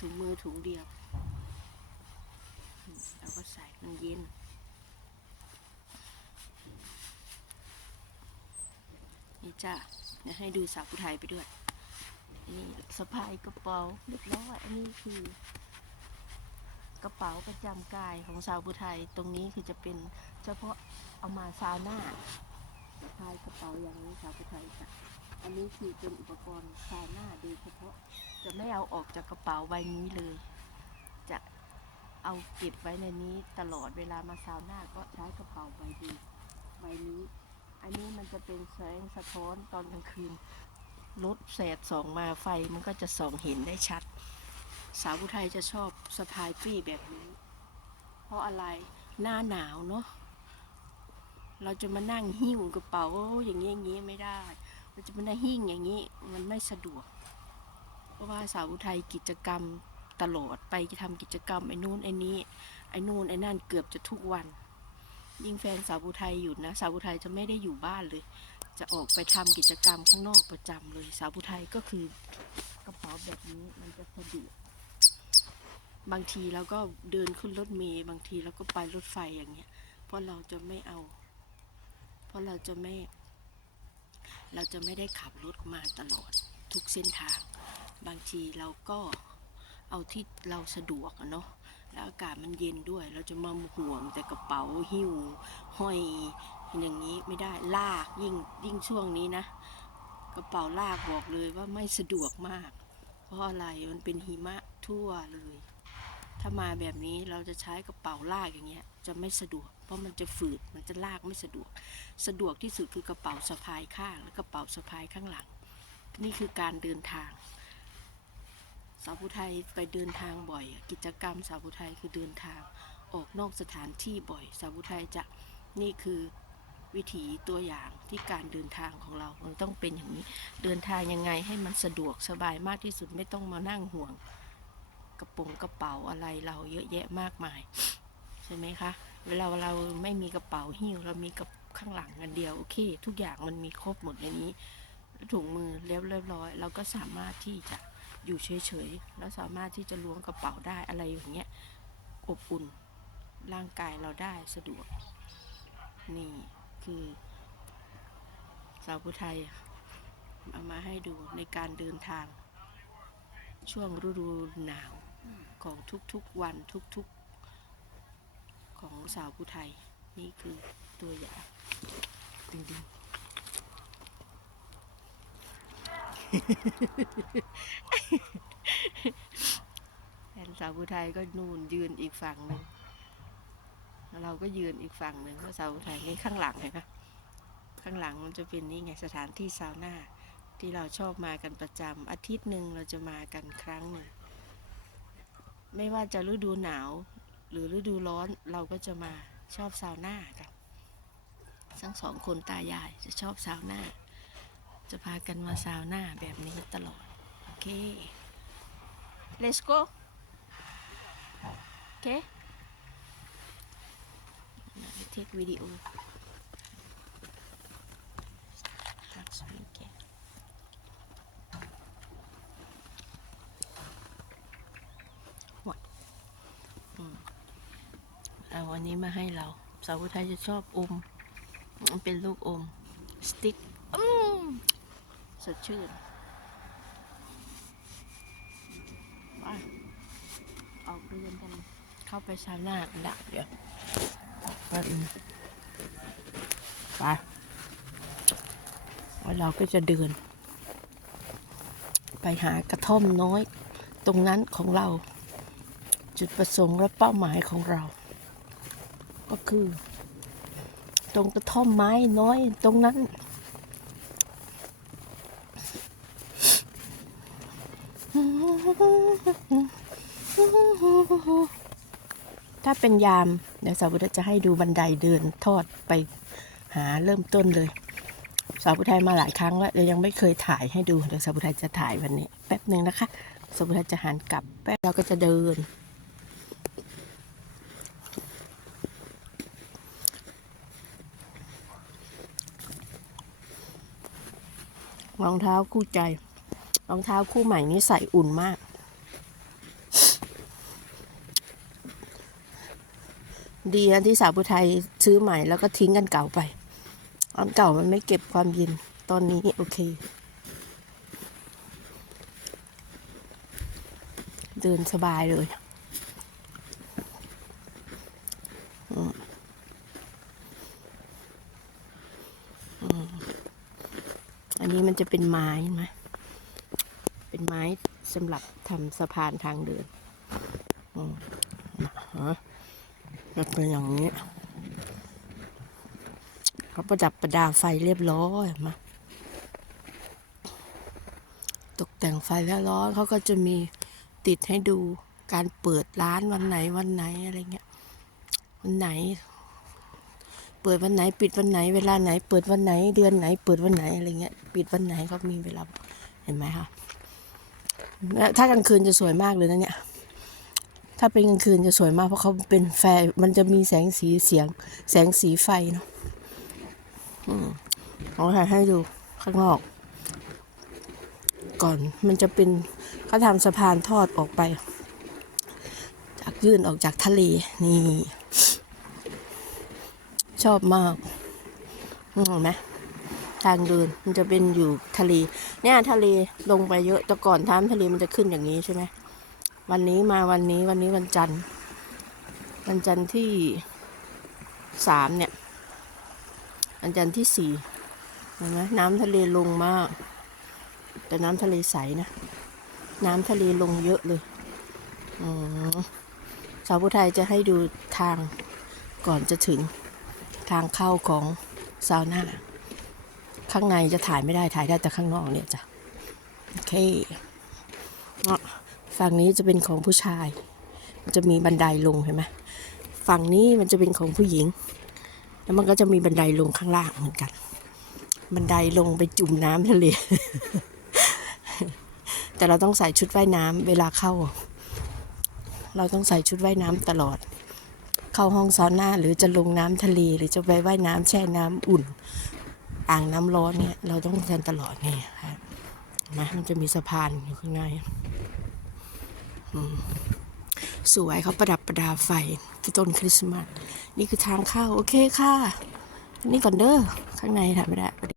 ถุงมือถุงเดียวเราก็ใส่มันเย็น นี่จ้าเดี๋ยวให้ดูสาวผู้ไทยไปด้วย นี่สะพายกระเป๋าเรียบร้อยอันนี้คือกระเป๋าประจำกายของสาวผู้ไทย ตรงนี้คือจะเป็นเฉพาะเอามาซาวหน้าสะพายกระเป๋าอย่างนี้สาวผู้ไทยจ้ะ นี้คือเป็นอุปกรณ์ซาวหน้าโดยเฉพาะ จะไม่เอาออกจากกระเป๋าใบนี้เลย จะเอาเก็บไว้ในนี้ตลอดเวลามาซาวหน้าก็ใช้กระเป๋าใบเดียวใบนี้ อันนี้มันจะเป็นแสงสะท้อนตอนกลางคืนรถแสดส่องมาไฟมันก็จะส่องเห็นได้ชัด สาวผู้ไทยจะชอบสะพายปี้แบบนี้ เพราะอะไรหน้าหนาวเนาะเราจะมานั่งหิ้วกระเป๋าอย่างนี้อย่างนี้ไม่ได้ เราจะมานั่งหิ้งอย่างนี้มันไม่สะดวก เพราะว่าสาวอุทัยกิจกรรมตลอดไปทำกิจกรรมไอ้นู่นไอ้นี้ไอ้นู่นไอ้นั่นเกือบจะทุกวัน ยิ่งแฟนสาวอุทัยอยู่นะสาวอุทัยจะไม่ได้อยู่บ้านเลย จะออกไปทำกิจกรรมข้างนอกประจำเลย สาวอุทัยก็คือกระเป๋าแบบนี้มันจะสะดวกบางทีเราก็เดินขึ้นรถเมล์บางทีเราก็ไปรถไฟอย่างเงี้ย เพราะเราจะไม่เอา เพราะเราจะไม่ เราจะไม่ได้ขับรถมาตลอดทุกเส้นทาง บางทีเราก็เอาที่เราสะดวกเนาะแล้วอากาศมันเย็นด้วย เราจะมาห่วงแต่กระเป๋าหิ้วห้อยอย่างนี้ไม่ได้ลากยิ่งยิ่งช่วงนี้นะ กระเป๋าลากบอกเลยว่าไม่สะดวกมาก เพราะอะไรมันเป็นหิมะทั่วเลย ถ้ามาแบบนี้เราจะใช้กระเป๋าลากอย่างเงี้ยจะไม่สะดวก เพราะมันจะฝืดมันจะลากไม่สะดวก สะดวกที่สุดคือกระเป๋าสะพายข้างและกระเป๋าสะพายข้างหลัง นี่คือการเดินทาง สาวผู้ไทยไปเดินทางบ่อย กิจกรรมสาวผู้ไทยคือเดินทาง ออกนอกสถานที่บ่อย สาวผู้ไทยจะนี่คือวิถีตัวอย่างที่การเดินทางของเรามันต้องเป็นอย่างนี้ เดินทางยังไงให้มันสะดวกสบายมากที่สุดไม่ต้องมานั่งห่วง กระโปรงกระเป๋าอะไรเราเยอะแยะมากมาย ใช่ไหมคะ เวลาเราไม่มีกระเป๋าหิ้วเรามีกับข้างหลังอันเดียวโอเค ทุกอย่างมันมีครบหมดในนี้ถุงมือเรียบเรียบร้อย เราก็สามารถที่จะอยู่เฉยๆแล้วสามารถที่จะล้วงกระเป๋าได้อะไรอย่างเงี้ยอบอุ่นร่างกายเราได้สะดวก นี่คือ สาวผู้ไทยเอามาให้ดูในการเดินทาง ช่วงฤดูหนาวของทุกๆวันทุกๆ ของสาวผู้ไทย นี่คือตัวอย่างจริงๆแฟนสาวผู้ไทยก็นู่นยืนอีกฝั่งหนึ่งแล้วเราก็ยืนอีกฝั่งหนึ่งเพราะสาวผู้ไทยนี่ข้างหลังเห็นปะข้างหลังมันจะเป็นนี่ไงสถานที่ซาวน่าที่เราชอบมากันประจำอาทิตย์หนึ่งเราจะมากันครั้งหนึ่งไม่ว่าจะฤดูหนาว หรือฤดูร้อนเราก็จะมาชอบซาวน่ากันทั้งสองคนตายายจะชอบซาวน่าจะพากันมาซาวน่าแบบนี้ตลอด โอเค let's go โอเคเทควิดีโอ เอาอันนี้มาให้เราสาวไทยจะชอบอมมันเป็นลูกอม สติ๊กสดชื่นไปออกเดินกัน เข้าไปซาวนากันละเดี๋ยวไปไปเราก็จะเดิน ไปหากระท่อมน้อย ตรงนั้นของเรา จุดประสงค์และเป้าหมายของเรา ก็คือ ตรงกระท่อมไม้น้อยตรงนั้นถ้าเป็นยาม เดี๋ยวสาวพุทธจะให้ดูบันไดเดินทอดไปหาเริ่มต้นเลย สาวพุทธมาหลายครั้งแล้วเดี๋ยวยังไม่เคยถ่ายให้ดูเดี๋ยวสาวพุทธจะถ่ายวันนี้ แป๊บหนึ่งนะคะ สาวพุทธจะหันกลับแป๊บเราก็จะเดิน รองเท้าคู่ใจ รองเท้าคู่ใหม่นี้ใส่อุ่นมาก ดีนะที่สาวผู้ไทยซื้อใหม่แล้วก็ทิ้งกันเก่าไป อันเก่ามันไม่เก็บความเย็น ตอนนี้โอเค เดินสบายเลย มันจะเป็นไม้นไหมเป็นไม้สำหรับทำสะพานทางเดินอืมฮะมันเป็นอย่างนี้เขาประดับประดาไฟเรียบร้อยมาตกแต่งไฟแล้วร้อนเขาก็จะมีติดให้ดูการเปิดร้านวันไหนวันไหนอะไรเงี้ยวันไหน ปิดวันไหน ปิดวันไหน เวลาไหน เปิดวันไหน เดือนไหน เปิดวันไหนอะไรเงี้ย ปิดวันไหนเขามีเวลา เห็นไหมคะถ้ากลางคืนจะสวยมากเลยนะเนี่ย ถ้าเป็นกลางคืนจะสวยมากเพราะเขาเป็นแฟมันจะมีแสงสีเสียง แสงสีไฟเนาะเอาถ่ายให้ดูข้างนอก ก่อนมันจะเป็นเขาทำสะพานทอดออกไป จากยื่นออกจากทะเลนี่ ชอบมากเห็นไหมทางเดินมันจะเป็นอยู่ทะเล เนี่ยทะเลลงไปเยอะแต่ก่อนท้ามทะเลมันจะขึ้นอย่างนี้ใช่ไหมวันนี้มาวันนี้วันนี้วันจันทร์วันจันทร์ที่สามเนี่ยวันจันทร์ที่สี่เห็นไหมน้ำทะเลลงมาก แต่น้ำทะเลใสนะน้ำทะเลลงเยอะเลยอืมสาวผู้ไทยจะให้ดูทางก่อนจะถึง ทางเข้าของซาวน่าข้างในจะถ่ายไม่ได้ถ่ายได้แต่ข้างนอกเนี่ยจ้ะโอเคฝั่งนี้จะเป็นของผู้ชาย มันจะมีบันไดลงเห็นไหมฝั่งนี้มันจะเป็นของผู้หญิง แล้วมันก็จะมีบันไดลงข้างล่างเหมือนกัน บันไดลงไปจุ่มน้ำทะเล แต่เราต้องใส่ชุดว่ายน้ำเวลาเข้า เราต้องใส่ชุดว่ายน้ำตลอด เข้าห้องซาวน่าหรือจะลงน้ำทะเลหรือจะไปว่ายน้ำแช่น้ำอุ่น อ่างน้ำร้อนเนี่ย เราต้องทำตลอดไงครับนะมันจะมีสะพานอยู่ข้างในสวยเขาประดับประดาไฟที่ต้นคริสต์มาสนี่คือทางเข้า โอเคค่ะ นี่ก่อนเด้อข้างในถ่ายไม่ได้